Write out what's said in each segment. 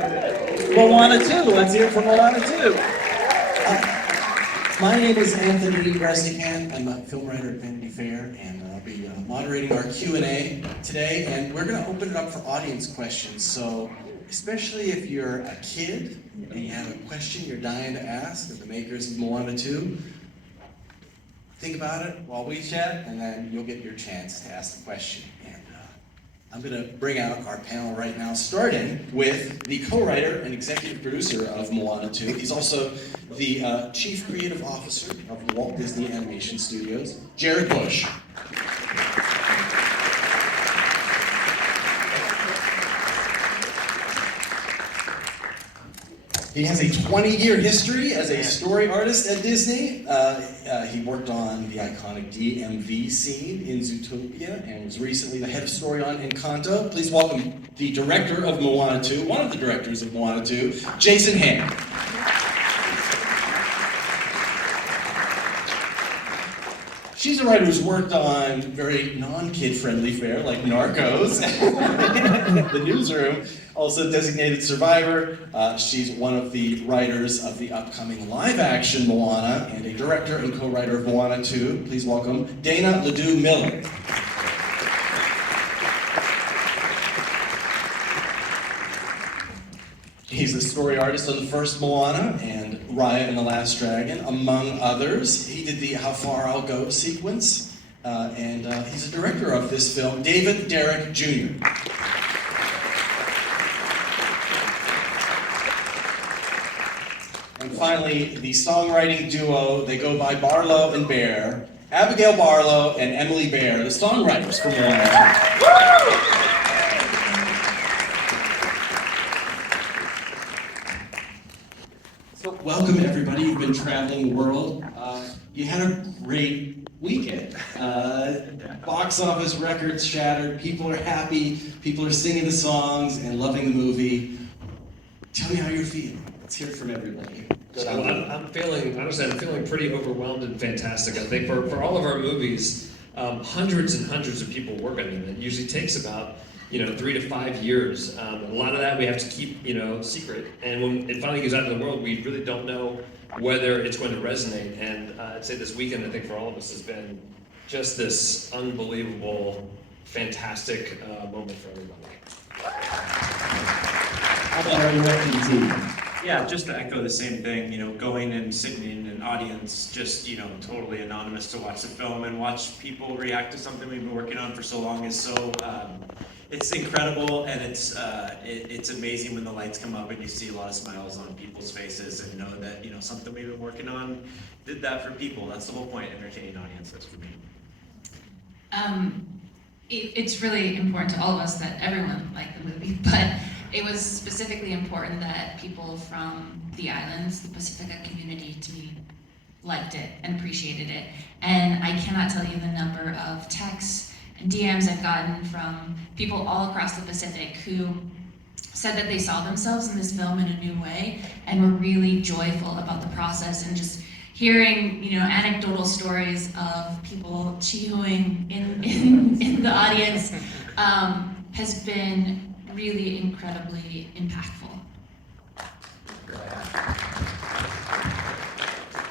Moana 2, let's hear it from Moana 2. My name is Anthony Resnikan. I'm a film writer at Vanity Fair, and I'll be moderating our Q&A today, and we're going to open it up for audience questions. So, especially if you're a kid and you have a question you're dying to ask of the makers of Moana 2, think about it while we chat, and then you'll get your chance to ask the question. And I'm going to bring out our panel right now, starting with the co-writer and executive producer of Moana 2. He's also the chief creative officer of Walt Disney Animation Studios, Jared Bush. He has a 20-year history as a story artist at Disney. He worked on the iconic DMV scene in Zootopia and was recently the head of story on Encanto. Please welcome the director of Moana 2, one of the directors of Moana 2, Jason Ham. She's a writer who's worked on very non-kid-friendly fare like Narcos, The Newsroom, also Designated Survivor. She's one of the writers of the upcoming live-action Moana and a director and co-writer of Moana 2. Please welcome Dana Ledoux Miller. He's a story artist on the first Moana and Raya and the Last Dragon, among others. He did the How Far I'll Go sequence, and he's a director of this film, Derrick, Jr. And finally, the songwriting duo, they go by Barlow and Bear, Abigail Barlow and Emily Bear, the songwriters for Moana 2. So welcome everybody, you've been traveling the world. You had a great weekend. Box office records shattered, people are happy, people are singing the songs and loving the movie. Tell me how you're feeling. Let's hear it from everybody. Well, I'm feeling pretty overwhelmed and fantastic. I think for all of our movies, hundreds and hundreds of people work on it. It usually takes about 3 to 5 years. A lot of that we have to keep secret. And when it finally goes out to the world, we really don't know whether it's going to resonate. And I'd say this weekend, I think for all of us, has been just this unbelievable, fantastic moment for everybody. How about our directing team? Yeah, just to echo the same thing, going and sitting in an audience, just, totally anonymous to watch the film and watch people react to something we've been working on for so long is so, it's incredible, and it's amazing when the lights come up and you see a lot of smiles on people's faces and know that, something we've been working on did that for people. That's the whole point, entertaining audiences for me. It's really important to all of us that everyone liked the movie, but it was specifically important that people from the islands, the Pacifica community, to me, liked it and appreciated it. And I cannot tell you the number of texts and DMs I've gotten from people all across the Pacific who said that they saw themselves in this film in a new way and were really joyful about the process, and just hearing, anecdotal stories of people chee-hooing in the audience has been really incredibly impactful.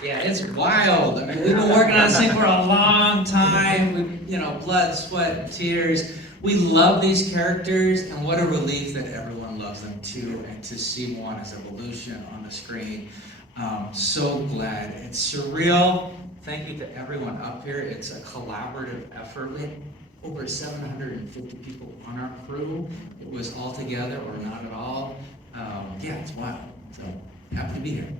Yeah, it's wild. I mean, we've been working on this thing for a long time. Blood, sweat, and tears. We love these characters, and what a relief that everyone loves them too, and to see Moana's evolution on the screen. So glad. It's surreal. Thank you to everyone up here. It's a collaborative effort. We had over 750 people on our crew. It was all together or not at all. It's wild. So happy to be here.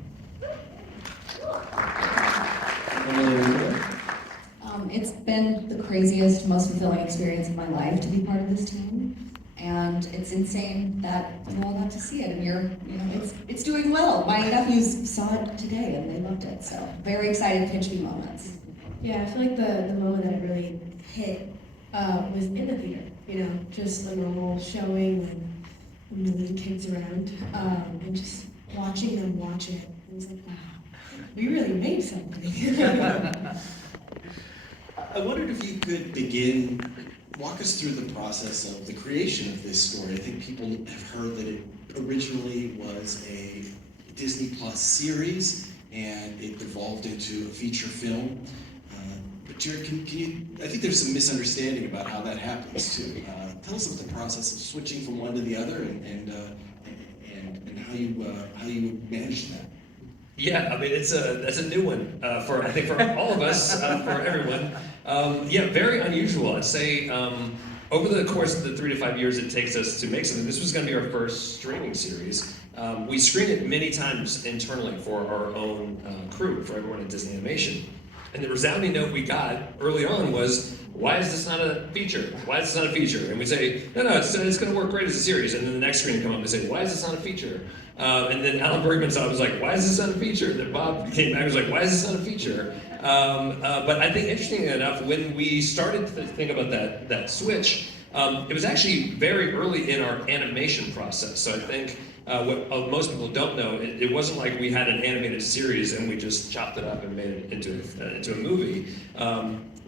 It's been the craziest, most fulfilling experience of my life to be part of this team, and it's insane that you all got to see it, and it's doing well. My nephews saw it today and they loved it, so very excited pinch me moments. Yeah, I feel like the moment that it really hit was in the theater, just the normal showing and a million kids around, and just watching them watch it. It was like, wow, we really made something. I wondered if you could begin, walk us through the process of the creation of this story. I think people have heard that it originally was a Disney Plus series, and it evolved into a feature film. But Derrick, can you, I think there's some misunderstanding about how that happens too. Tell us about the process of switching from one to the other, and how you manage that. Yeah, I mean that's a new one for I think for all of us, for everyone. Yeah, very unusual. I'd say over the course of the 3 to 5 years it takes us to make something. This was going to be our first streaming series. We screened it many times internally for our own crew, for everyone at Disney Animation. And the resounding note we got early on was, why is this not a feature? Why is this not a feature? And we say, no, it's going to work great as a series. And then the next screen would come up and say, why is this not a feature? And then Alan Bergman saw it, was like, why is this not a feature? And then Bob came back and was like, why is this not a feature? But I think interestingly enough, when we started to think about that switch, it was actually very early in our animation process. So I think what most people don't know, it wasn't like we had an animated series and we just chopped it up and made it into a movie.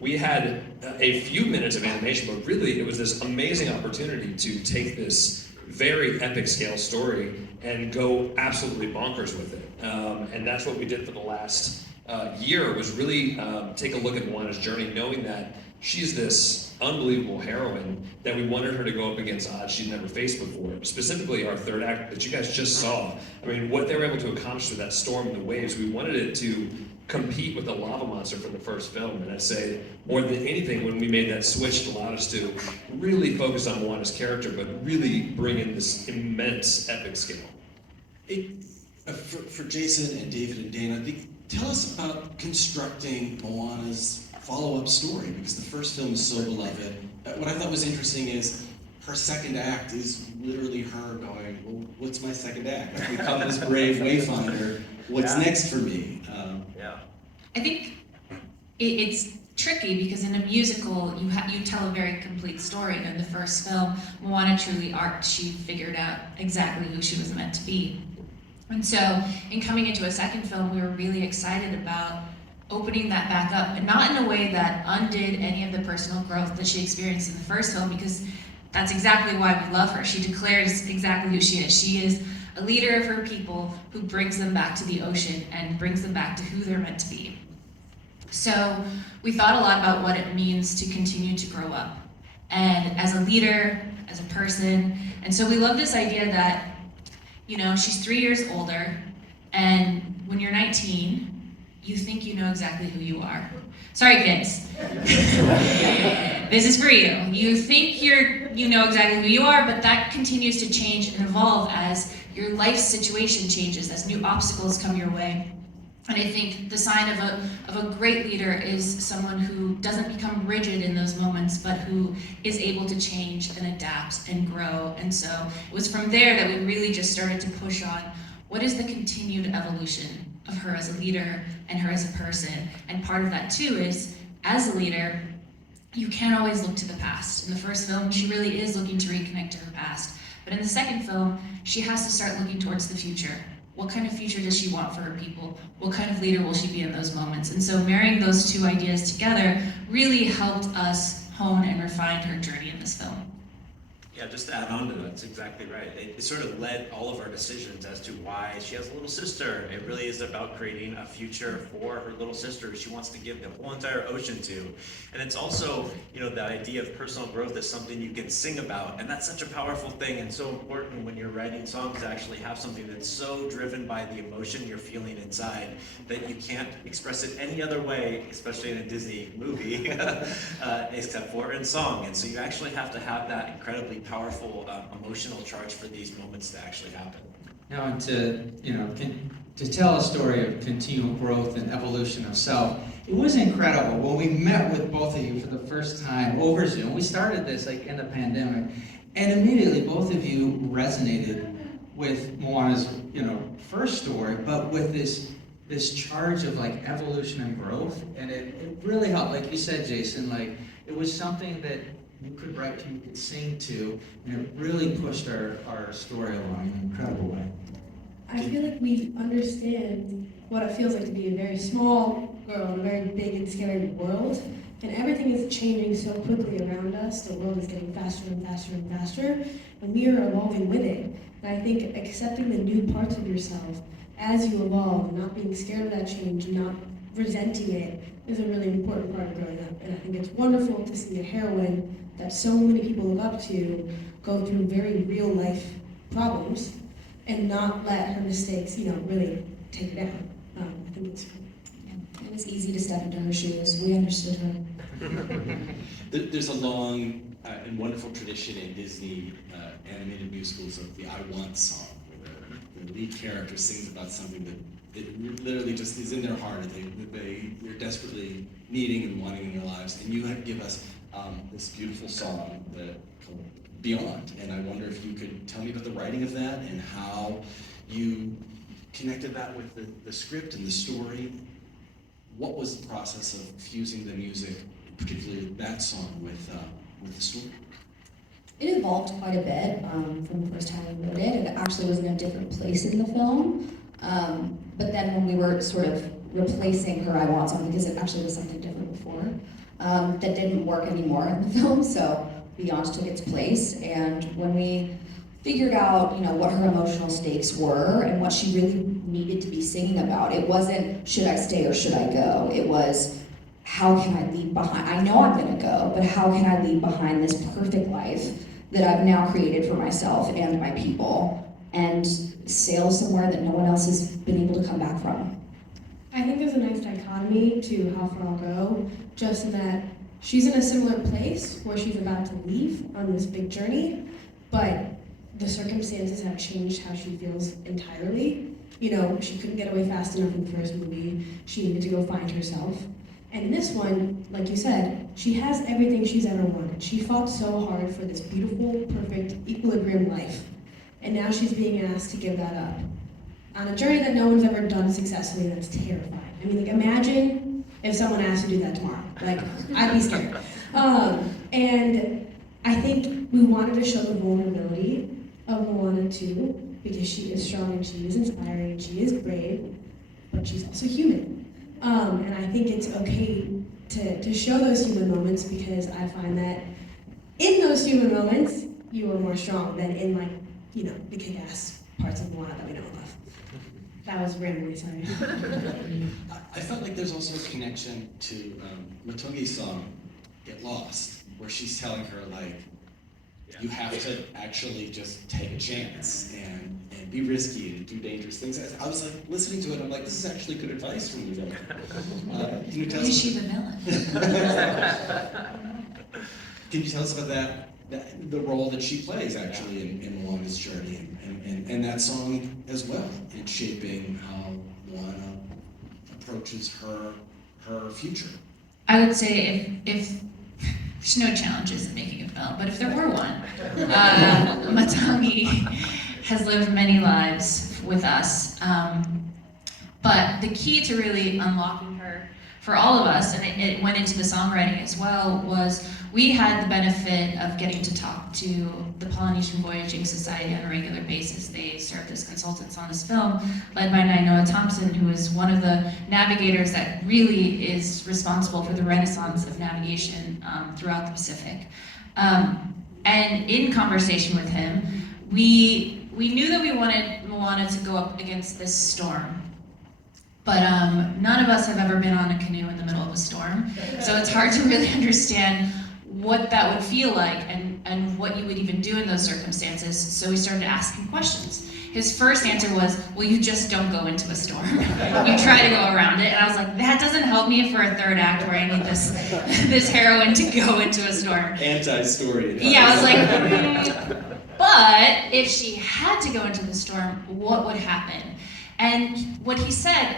We had a few minutes of animation, but really it was this amazing opportunity to take this very epic scale story and go absolutely bonkers with it. And that's what we did for the last year, was really take a look at Moana's journey, knowing that she's this unbelievable heroine that we wanted her to go up against odds she'd never faced before. Specifically, our third act that you guys just saw. I mean, what they were able to accomplish with that storm and the waves, we wanted it to compete with the lava monster from the first film. And I'd say, more than anything, when we made that switch, it allowed us to really focus on Moana's character, but really bring in this immense epic scale. For Jason and David and Dana, tell us about constructing Moana's follow-up story, because the first film is so beloved. What I thought was interesting is her second act is literally her going, well, what's my second act? I've become this brave wayfinder. What's next for me? I think it's tricky because in a musical, you tell a very complete story. And in the first film, Moana truly arced. She figured out exactly who she was meant to be. And so, in coming into a second film, we were really excited about opening that back up, and not in a way that undid any of the personal growth that she experienced in the first film, because that's exactly why we love her. She declares exactly who she is. She is a leader of her people who brings them back to the ocean and brings them back to who they're meant to be. So we thought a lot about what it means to continue to grow up, and as a leader, as a person. And so we love this idea that, you know, she's 3 years older, and when you're 19, you think you know exactly who you are. Sorry, kids. This is for you. You think you know exactly who you are, but that continues to change and evolve as your life situation changes, as new obstacles come your way. And I think the sign of a great leader is someone who doesn't become rigid in those moments, but who is able to change and adapt and grow. And so it was from there that we really just started to push on what is the continued evolution of her as a leader and her as a person. And part of that too is, as a leader, you can't always look to the past. In the first film, she really is looking to reconnect to her past. But in the second film, she has to start looking towards the future. What kind of future does she want for her people? What kind of leader will she be in those moments? And so marrying those two ideas together really helped us hone and refine her journey in this film. Yeah, just to add on to that, that's exactly right. It sort of led all of our decisions as to why she has a little sister. It really is about creating a future for her little sister she wants to give the whole entire ocean to. And it's also, you know, the idea of personal growth is something you can sing about. And that's such a powerful thing and so important when you're writing songs, to actually have something that's so driven by the emotion you're feeling inside that you can't express it any other way, especially in a Disney movie, except for in song. And so you actually have to have that incredibly powerful emotional charge for these moments to actually happen. Now, and to tell a story of continual growth and evolution of self, it was incredible. When we met with both of you for the first time over Zoom, we started this like in the pandemic, and immediately both of you resonated with Moana's, first story, but with this charge of like evolution and growth, and it really helped. Like you said, Jason, like it was something that you could write to, you could sing to, and it really pushed our story along in an incredible way. I feel like we understand what it feels like to be a very small girl in a very big and scary world, and everything is changing so quickly around us. The world is getting faster and faster and faster, and we are evolving with it. And I think accepting the new parts of yourself as you evolve, not being scared of that change, not resenting it, is a really important part of growing up. And I think it's wonderful to see a heroine that so many people look up to go through very real life problems and not let her mistakes, really take her down. I think it's cool. Yeah, it was easy to step into her shoes. We understood her. There's a long and wonderful tradition in Disney animated musicals of the I Want song, where the lead character sings about something that literally just is in their heart, they're desperately needing and wanting in their lives. And you have give us this beautiful song called Beyond. And I wonder if you could tell me about the writing of that and how you connected that with the script and the story. What was the process of fusing the music, particularly that song, with the story? It evolved quite a bit from the first time we wrote it. It actually was in a different place in the film. But then when we were sort of replacing her I Want song, because it actually was something different before, that didn't work anymore in the film, so Beyond took its place. And when we figured out, what her emotional stakes were and what she really needed to be singing about, it wasn't, should I stay or should I go? It was, how can I leave behind? I know I'm gonna go, but how can I leave behind this perfect life that I've now created for myself and my people and sail somewhere that no one else has been able to come back from? I think there's a nice dichotomy to How Far I'll Go, just in that she's in a similar place where she's about to leave on this big journey, but the circumstances have changed how she feels entirely. She couldn't get away fast enough in the first movie. She needed to go find herself. And in this one, like you said, she has everything she's ever wanted. She fought so hard for this beautiful, perfect, equilibrium life. And now she's being asked to give that up on a journey that no one's ever done successfully. That's terrifying. I mean, imagine if someone asked to do that tomorrow. I'd be scared. And I think we wanted to show the vulnerability of Moana too, because she is strong and she is inspiring and she is brave, but she's also human. And I think it's okay to show those human moments, because I find that in those human moments, you are more strong than in the kick-ass parts of Moana that we don't love. That was randomly, sorry. I felt like there's also a connection to Matangi's song, Get Lost, where she's telling her, you have to actually just take a chance and be risky and do dangerous things. I was listening to it, I'm like, this is actually good advice from you, Dana. Can you tell us? Is she the villain? Can you tell us about the role that she plays actually in Moana's journey and that song as well, in shaping how Moana approaches her future? I would say if there's no challenges in making a film, but if there were one, Matangi has lived many lives with us. But the key to really unlocking her for all of us, and it went into the songwriting as well, was we had the benefit of getting to talk to the Polynesian Voyaging Society on a regular basis. They served as consultants on this film, led by Nainoa Thompson, who is one of the navigators that really is responsible for the renaissance of navigation throughout the Pacific. And in conversation with him, we knew that we wanted Moana to go up against this storm. But none of us have ever been on a canoe in the middle of a storm, so it's hard to really understand what that would feel like and what you would even do in those circumstances. So we started asking questions. His first answer was, well, you just don't go into a storm. You try to go around it. And I was like, that doesn't help me for a third act where I need this heroine to go into a storm. Anti-story. Yeah, I was like, but if she had to go into the storm, what would happen? And what he said,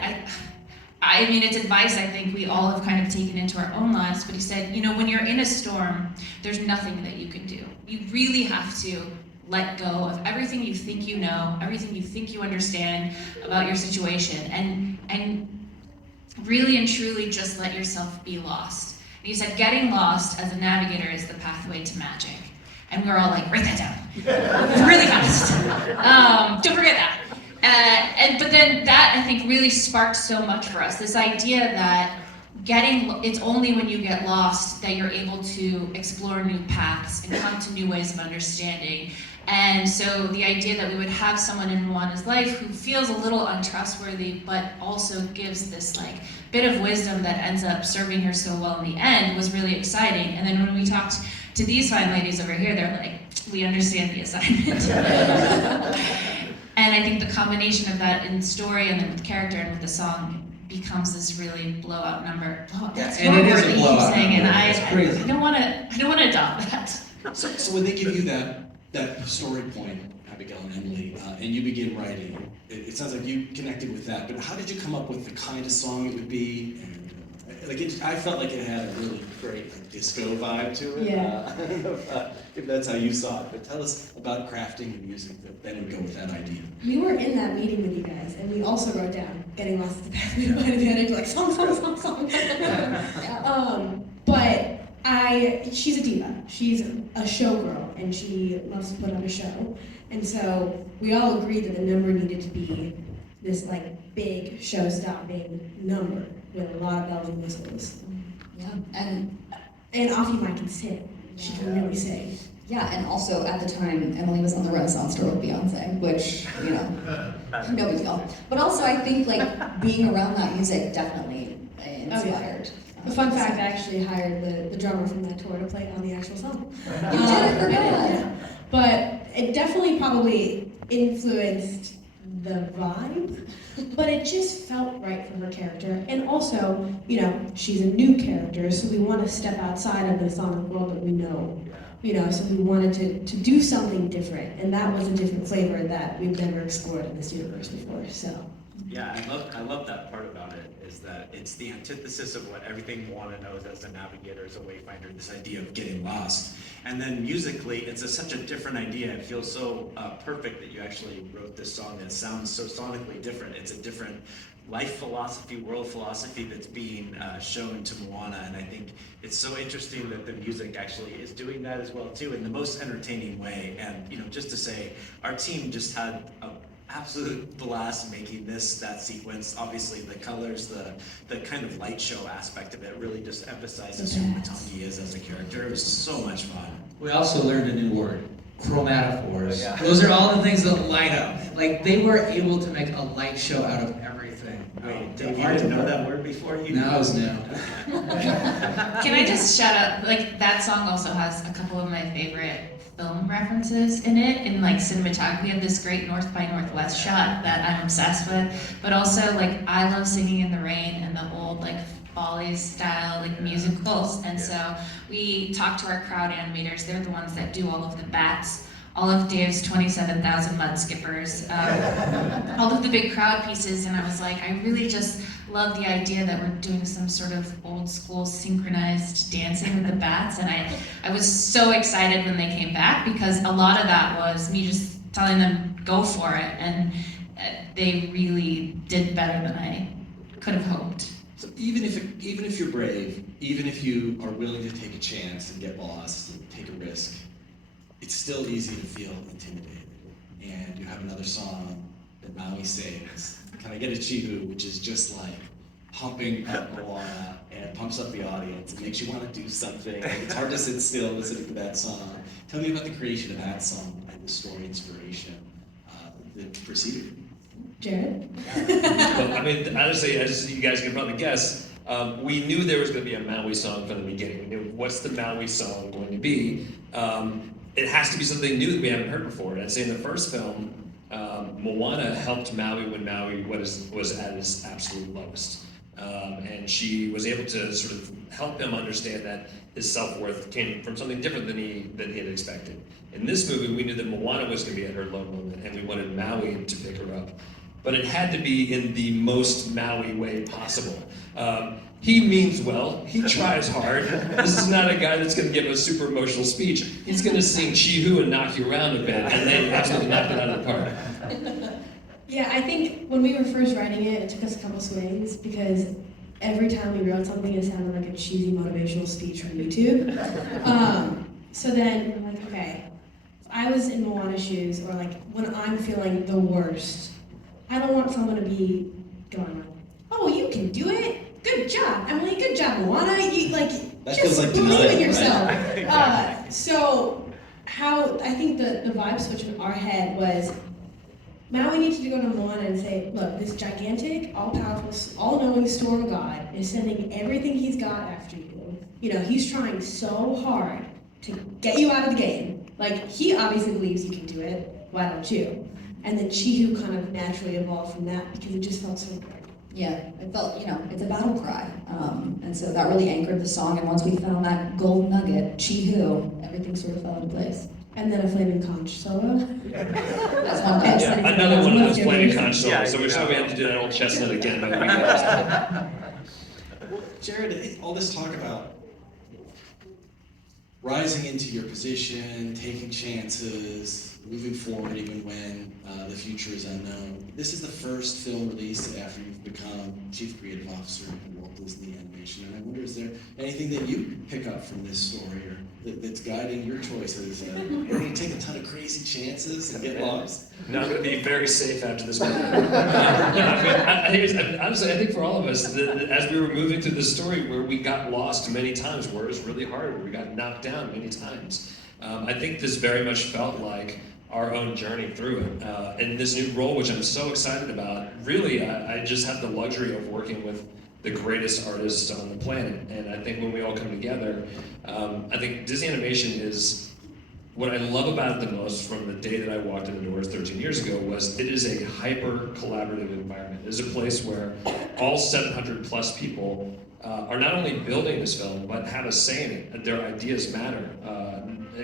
I mean, it's advice I think we all have kind of taken into our own lives, but he said, when you're in a storm, there's nothing that you can do. You really have to let go of everything you think you know, everything you think you understand about your situation, and really and truly just let yourself be lost. And he said, getting lost as a navigator is the pathway to magic. And we were all like, write that down, really fast. Don't forget that. But then that, I think, really sparked so much for us. This idea that it's only when you get lost that you're able to explore new paths and come to new ways of understanding. And so the idea that we would have someone in Moana's life who feels a little untrustworthy, but also gives this like bit of wisdom that ends up serving her so well in the end was really exciting. And then when we talked to these fine ladies over here, they're like, we understand the assignment. And I think the combination of that in story and then with character and with the song becomes this really blowout number. That's and it is a word that you keep blowout saying, number. and It's I crazy. don't want to adopt that. So when they give you that story point, Abigail and Emily, and you begin writing, it sounds like you connected with that. But how did you come up with the kind of song it would be? And I felt like it had a really great like, disco vibe to it. Yeah. I don't know if that's how you saw it, but tell us about crafting the music that then would go with that idea. We were in that meeting with you guys, and we also wrote down "Getting Lost at the Pathway to Find Advantage," like song. But she's a diva. She's a showgirl, and she loves to put on a show. And so we all agreed that the number needed to be this like big show-stopping number with a lot of bells and whistles. Yeah, and Afi Mai can sing. She can really sing. yeah, and also at the time, Emily was on the Renaissance tour with Beyonce, which, you know, no big deal. But also I think like being around that music definitely inspired. The fun fact, I actually hired the drummer from that tour to play on the actual song. You did, I forgot. But it definitely probably influenced the vibe, but it just felt right for her character. And also, you know, she's a new character, so we want to step outside of the sonic world that we know. You know, so we wanted to do something different, and that was a different flavor that we've never explored in this universe before. So. Yeah, I love that part about it, is that it's the antithesis of what everything Moana knows as a navigator, as a wayfinder, this idea of getting lost. And then musically, it's such a different idea. It feels so perfect that you actually wrote this song that sounds so sonically different. It's a different life philosophy, world philosophy that's being shown to Moana, and I think it's so interesting that the music actually is doing that as well too, in the most entertaining way. And you know, just to say, our team just had a absolute blast making that sequence. Obviously the colors, the kind of light show aspect of it really just emphasizes who Matangi is as a character. It was so much fun. We also learned a new word, chromatophores. Those are all the things that light up. Like, they were able to make a light show out of everything. Wait, Dave, you didn't know that word before? No, it was new. Can I just shout out, like, that song also has a couple of my favorite film references in it, in like cinematography. We have this great North by Northwest shot that I'm obsessed with, but also like I love Singing in the Rain and the old like Follies style like musicals. And so we talked to our crowd animators. They're the ones that do all of the bats, all of Dave's 27,000 mud skippers, all of the big crowd pieces, and I was like, I really just love the idea that we're doing some sort of old school synchronized dancing with the bats, and I was so excited when they came back, because a lot of that was me just telling them, go for it, and they really did better than I could have hoped. So even if you're brave, even if you are willing to take a chance and get lost and take a risk, it's still easy to feel intimidated. And you have another song that Maui sings, Can I Get a Chihu, which is just like pumping up Moana and pumps up the audience. It makes you want to do something. It's hard to sit still listening to that song. Tell me about the creation of that song and the story inspiration that preceded it. Jared? Well, I mean, honestly, as you guys can probably guess, we knew there was going to be a Maui song from the beginning. We knew, what's the Maui song going to be? It has to be something new that we haven't heard before. And I'd say in the first film, Moana helped Maui when Maui was at his absolute lowest. And she was able to sort of help him understand that his self-worth came from something different than he had expected. In this movie, we knew that Moana was going to be at her low moment, and we wanted Maui to pick her up. But it had to be in the most Maui way possible. He means well, he tries hard. This is not a guy that's going to give a super emotional speech. He's going to sing Chihu and knock you around a bit, and they absolutely knocked it out of the park. Yeah, I think when we were first writing it, it took us a couple swings, because every time we wrote something, it sounded like a cheesy motivational speech from YouTube. So then I'm like, okay, if I was in Moana's shoes, or like when I'm feeling the worst, I don't want someone to be going, oh, you can do it. Good job, Emily. Good job, Moana. You That just feels like believe denial, in yourself. right? So how I think the vibe switch in our head was Maui needed to go to Moana and say, look, this gigantic, all-powerful, all-knowing storm god is sending everything he's got after you. You know, he's trying so hard to get you out of the game. Like, he obviously believes you can do it. Why don't you? And then Chihu kind of naturally evolved from that because it just felt so good. Yeah, it felt, it's a battle cry. And so that really anchored the song. And once we found that gold nugget, Chihu, everything sort of fell into place. And then a flaming conch solo. That's one catch. Yeah, another one of those flaming conch Yeah, songs, so we saw we had to do that old chestnut again. But we Jared, all this talk about rising into your position, taking chances, moving forward even when the future is unknown. This is the first film released after you've become Chief Creative Officer at Walt Disney Animation. And I wonder, is there anything that you pick up from this story or that's guiding your choices? Are you going to take a ton of crazy chances and get lost? No, I'm going to be very safe after this movie. Honestly, I think for all of us, as we were moving through this story where we got lost many times, where it was really hard, where we got knocked down many times, I think this very much felt like our own journey through it. And this new role, which I'm so excited about, really, I just have the luxury of working with the greatest artists on the planet. And I think when we all come together, I think Disney Animation is, what I love about it the most from the day that I walked in the doors 13 years ago was it is a hyper collaborative environment. It is a place where all 700 plus people are not only building this film, but have a say in it. Their ideas matter.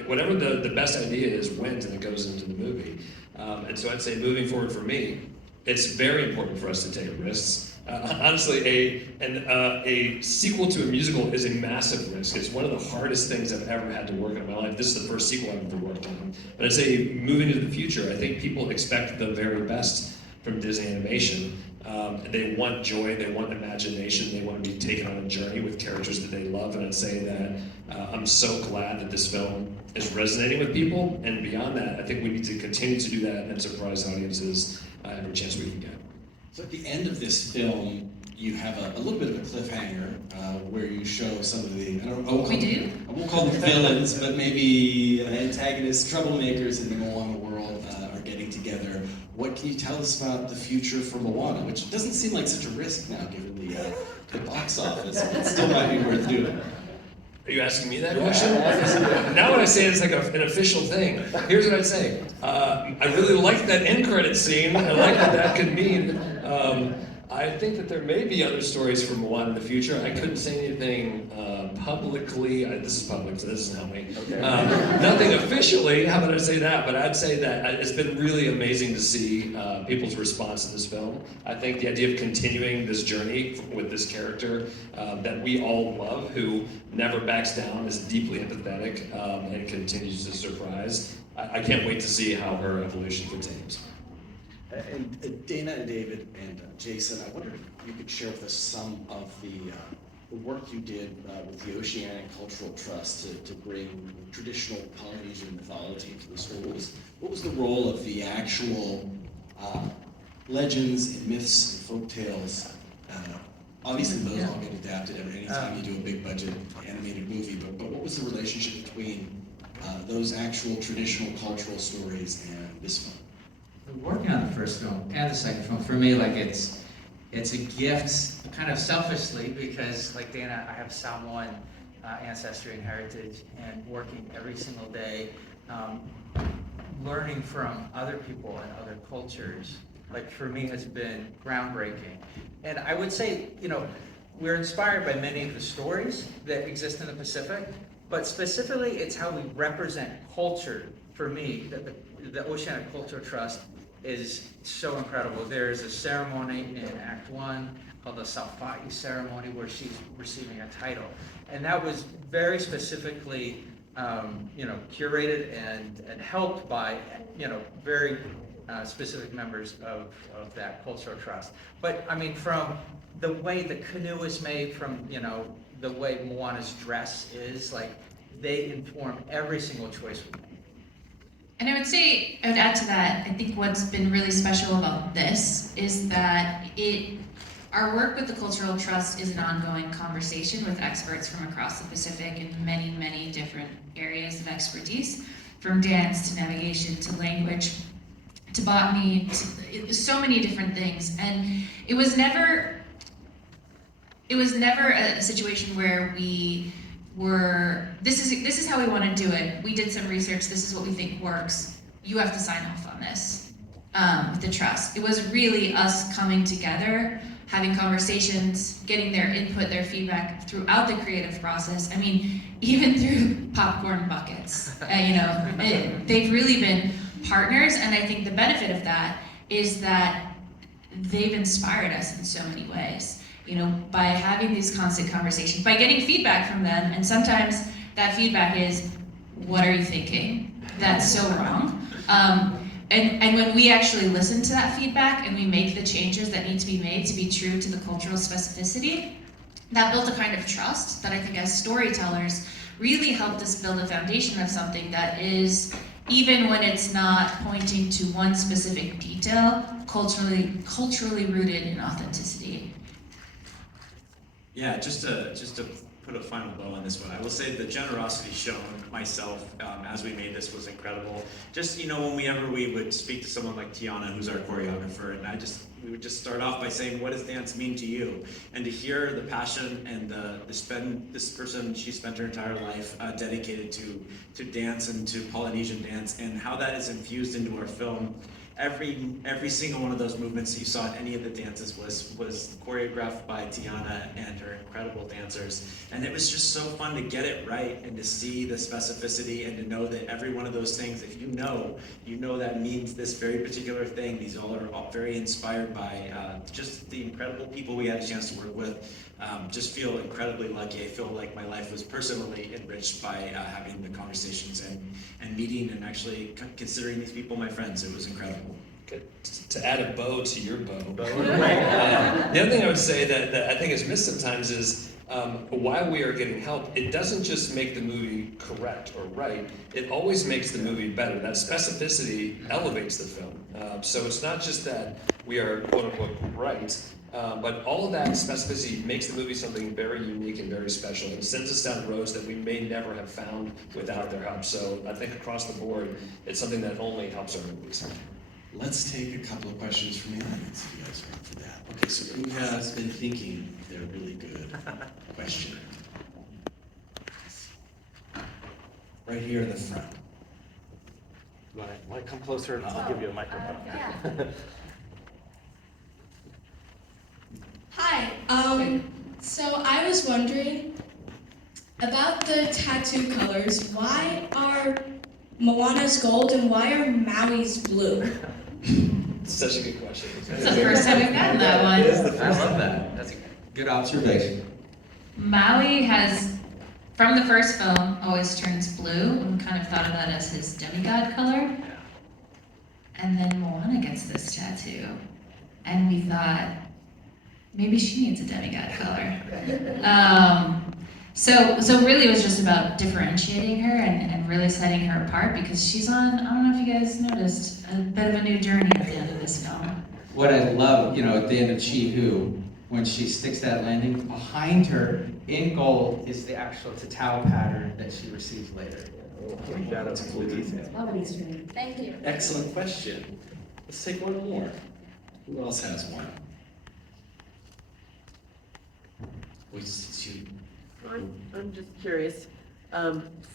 Whatever the best idea is wins and it goes into the movie. And so I'd say moving forward for me, it's very important for us to take risks. Honestly, a sequel to a musical is a massive risk. It's one of the hardest things I've ever had to work on in my life. This is the first sequel I've ever worked on. But I'd say moving into the future, I think people expect the very best from Disney Animation. They want joy, they want imagination, they want to be taken on a journey with characters that they love. And I'd say that I'm so glad that this film is resonating with people. And beyond that, I think we need to continue to do that and surprise audiences every chance we can get. So at the end of this film, you have a little bit of a cliffhanger where you show some of the, I won't call them villains, but maybe antagonists, troublemakers in the Moana world are getting together. What can you tell us about the future for Moana, which doesn't seem like such a risk now given the box office, but still might be worth doing. Are you asking me that question? Now when I say it's like an official thing, here's what I'd say. I really like that end credit scene. I like what that could mean. I think that there may be other stories for Moana in the future. I couldn't say anything publicly. This is public, so this doesn't help me. Okay. Nothing officially. How about I say that? But I'd say that it's been really amazing to see people's response to this film. I think the idea of continuing this journey with this character that we all love, who never backs down, is deeply empathetic, and continues to surprise. I can't wait to see how her evolution continues. And Dana and David and Jason, I wonder if you could share with us some of the work you did with the Oceanic Cultural Trust to bring traditional Polynesian mythology to the schools. What was the role of the actual legends and myths and folk tales? Obviously, those all get adapted every time you do a big budget animated movie, but what was the relationship between those actual traditional cultural stories and this film? Working on the first film and the second film, for me, like it's a gift, kind of selfishly, because like Dana, I have Samoan ancestry and heritage, and working every single day, learning from other people and other cultures, like for me has been groundbreaking. And I would say, we're inspired by many of the stories that exist in the Pacific, but specifically it's how we represent culture. For me, that the Oceanic Cultural Trust is so incredible. There is a ceremony in Act 1 called the Salfa'i ceremony where she's receiving a title. And that was very specifically, curated and helped by, very specific members of that cultural trust. But I mean, from the way the canoe is made, from, the way Moana's dress is, like, they inform every single choice we make. And I would add to that, I think what's been really special about this is that our work with the Cultural Trust is an ongoing conversation with experts from across the Pacific in many, many different areas of expertise. from dance to navigation to language to botany, to so many different things. And it was never a situation where we were, this is how we want to do it. We did some research, this is what we think works. You have to sign off on this, with the trust. It was really us coming together, having conversations, getting their input, their feedback throughout the creative process. I mean, even through popcorn buckets, they've really been partners, and I think the benefit of that is that they've inspired us in so many ways. By having these constant conversations, by getting feedback from them, and sometimes that feedback is, what are you thinking? That's so wrong. And when we actually listen to that feedback and we make the changes that need to be made to be true to the cultural specificity, that built a kind of trust that I think as storytellers really helped us build a foundation of something that is, even when it's not pointing to one specific detail, culturally rooted in authenticity. Yeah, just to put a final bow on this one, I will say the generosity shown myself as we made this was incredible. Just whenever we would speak to someone like Tiana, who's our choreographer, and we would just start off by saying, what does dance mean to you? And to hear the passion and this person, she spent her entire life dedicated to dance and to Polynesian dance, and how that is infused into our film. Every single one of those movements that you saw in any of the dances was choreographed by Tiana and her incredible dancers. And it was just so fun to get it right and to see the specificity and to know that every one of those things, if you know that means this very particular thing. These all are very inspired by just the incredible people we had a chance to work with. Just feel incredibly lucky. I feel like my life was personally enriched by having the conversations and meeting and actually considering these people my friends. It was incredible. Good. To add a bow to your bow. The other thing I would say that I think is missed sometimes is while we are getting help, it doesn't just make the movie correct or right, it always makes the movie better. That specificity elevates the film. So it's not just that we are quote unquote right, but all of that specificity makes the movie something very unique and very special and sends us down roads that we may never have found without their help. So I think across the board, it's something that only helps our movies. Let's take a couple of questions from the audience if you guys are up for that. Okay, so who has been thinking they're really good question? Right here in the front. Want to come closer and I'll give you a microphone. Hi, so I was wondering about the tattoo colors. Why are Moana's gold and why are Maui's blue? Such a good question. It's the first time we've gotten that one. I love that. That's a good observation. Maui has, from the first film, always turns blue, and we kind of thought of that as his demigod color. And then Moana gets this tattoo, and we thought, maybe she needs a demigod color. So really it was just about differentiating her and really setting her apart, because she's on, I don't know if you guys noticed, a bit of a new journey at the end of this film. What I love, at the end of Chi Hu, when she sticks that landing, behind her in gold is the actual tatau pattern that she receives later. Shout out to cool detail. Love an Easter egg. Thank you. Excellent question. Let's take one more. Who else has one? I'm just curious,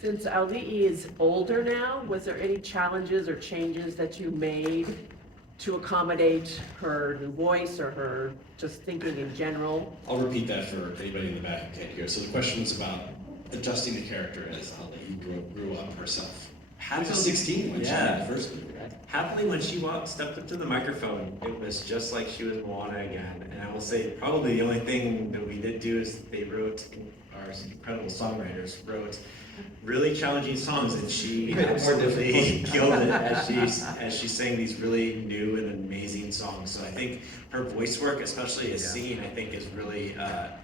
since Aulii is older now, was there any challenges or changes that you made to accommodate her new voice or her just thinking in general? I'll repeat that for anybody in the back who can't hear. So the question was about adjusting the character as Aulii grew up herself. She was 16 when she made the first movie, right? Happily, when she stepped up to the microphone, it was just like she was Moana again. And I will say, probably the only thing that we did do is our incredible songwriters wrote really challenging songs, and she absolutely killed it as she sang these really new and amazing songs. So I think her voice work, especially as singing, I think is really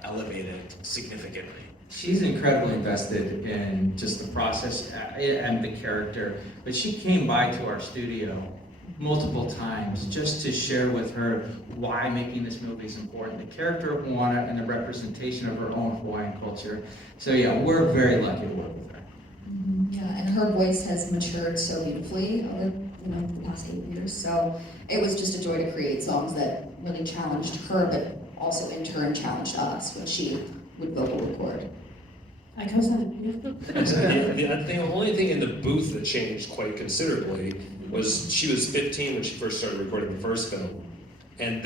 elevated significantly. She's incredibly invested in just the process and the character, but she came by to our studio multiple times just to share with her why making this movie is important, the character of Moana and the representation of her own Hawaiian culture. So yeah, we're very lucky to work with her. Yeah, and her voice has matured so beautifully over the past 8 years. So it was just a joy to create songs that really challenged her, but also in turn challenged us when she would vocal record. I co-sign. The only thing in the booth that changed quite considerably was she was 15 when she first started recording the first film, and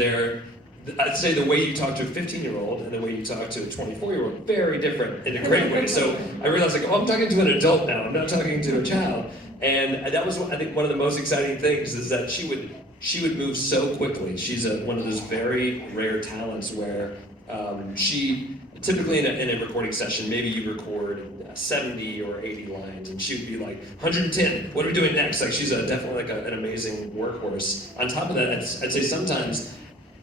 I'd say the way you talk to a 15-year-old and the way you talk to a 24-year-old, very different in a great way. So I realized, like, oh, I'm talking to an adult now. I'm not talking to a child. And that was, I think, one of the most exciting things is that she would move so quickly. She's one of those very rare talents where she typically in a recording session, maybe you record 70 or 80 lines, and she would be like 110. What are we doing next? Like she's definitely like an amazing workhorse. On top of that, I'd say sometimes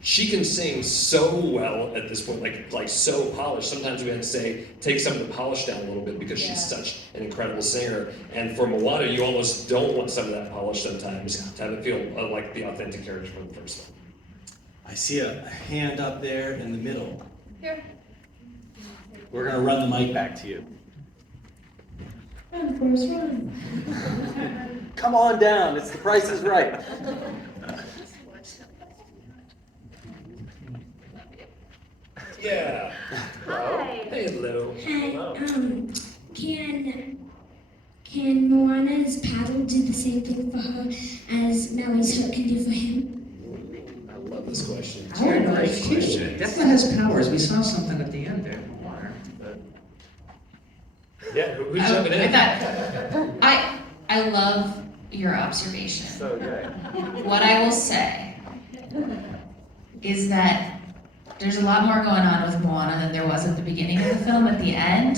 she can sing so well at this point, like so polished. Sometimes we have to say, take some of the polish down a little bit because she's such an incredible singer. And for Moana, you almost don't want some of that polish sometimes to have it feel like the authentic character from the first one. I see a hand up there in the middle. Here. We're gonna run the mic back to you. And Forrest Run. Come on down, it's The Price is Right. Yeah. Hi. Hello. Hi. Can Moana's paddle do the same thing for her as Maui's hook can do for him? I love this question. It's a great question. Definitely has powers. We saw something at the end there. Yeah, who's jumping in? I love your observation. So good. What I will say is that there's a lot more going on with Moana than there was at the beginning of the film. At the end,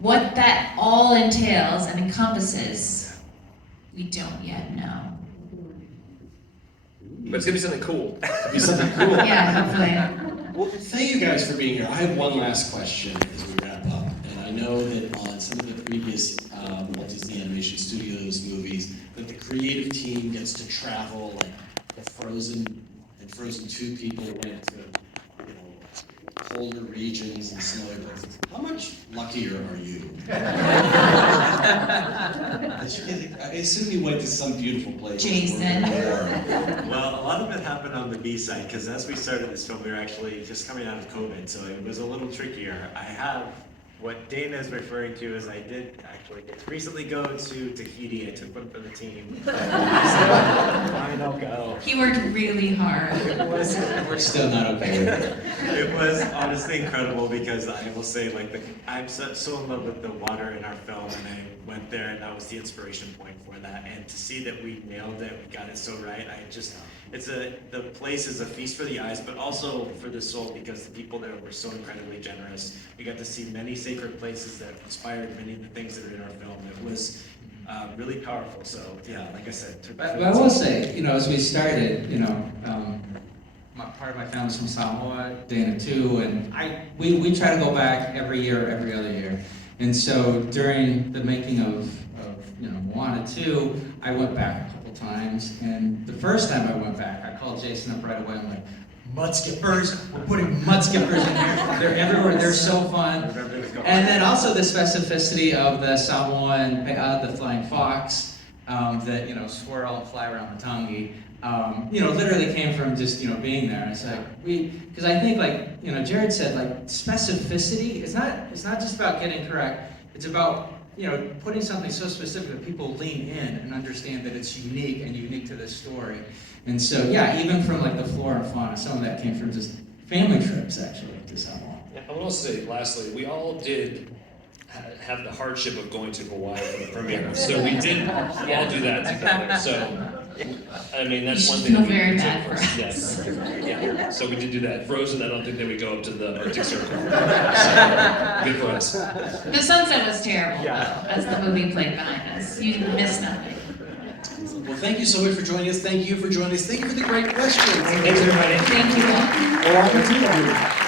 what that all entails and encompasses, we don't yet know. But it's gonna be something cool. It'll be something cool. Yeah, hopefully. Well, thank you guys for being here. I have one last question as we wrap up. And I know that on some of the previous Walt Disney Animation Studios movies, that the creative team gets to travel, like the Frozen 2 people went to, colder regions and snowy places. How much luckier are you? I assume you went to some beautiful place. Jason. Well, a lot of it happened on the B side, because as we started this film, we were actually just coming out of COVID, so it was a little trickier. I have, what Dana is referring to is I did actually get to recently go to Tahiti. I took one for the team. Fine, I'll go. He worked really hard. We're still not okay with it. It was honestly incredible because I will say, I'm so in love with the water in our film, and I went there, and that was the inspiration point for that. And to see that we nailed it, we got it so right. The place is a feast for the eyes, but also for the soul, because the people there were so incredibly generous. We got to see many sacred places that inspired many of the things that are in our film. It was really powerful. So yeah, like I said. But I will say, as we started, part of my family's from Samoa, Dana too, and we try to go back every year, every other year. And so during the making of Moana 2, I went back a couple times, and the first time I went back, I called Jason up right away. I'm like, mud skippers, we're putting mud skippers in here. They're everywhere, they're so fun. And then also the specificity of the Samoan, the flying fox, that swirl and fly around Matangi. Literally came from just being there. It's like because I think Jared said, specificity. It's not just about getting correct. It's about putting something so specific that people lean in and understand that it's unique and unique to this story. And so yeah, even from the flora and fauna, some of that came from just family trips actually to Samoa. Yeah, I will also say, lastly, we all did have the hardship of going to Hawaii for the premiere, so we all do that together. So. I mean, that's one thing. You feel very bad for us. Yes. Yeah. So we did do that. Frozen, I don't think that we go up to the Arctic Circle. So, good for us. The sunset was terrible, though, as the movie played behind us. You missed nothing. Well, thank you so much for joining us. Thank you for joining us. Thank you for the great questions. Thanks, everybody. Thank you all. Well, I'm a team.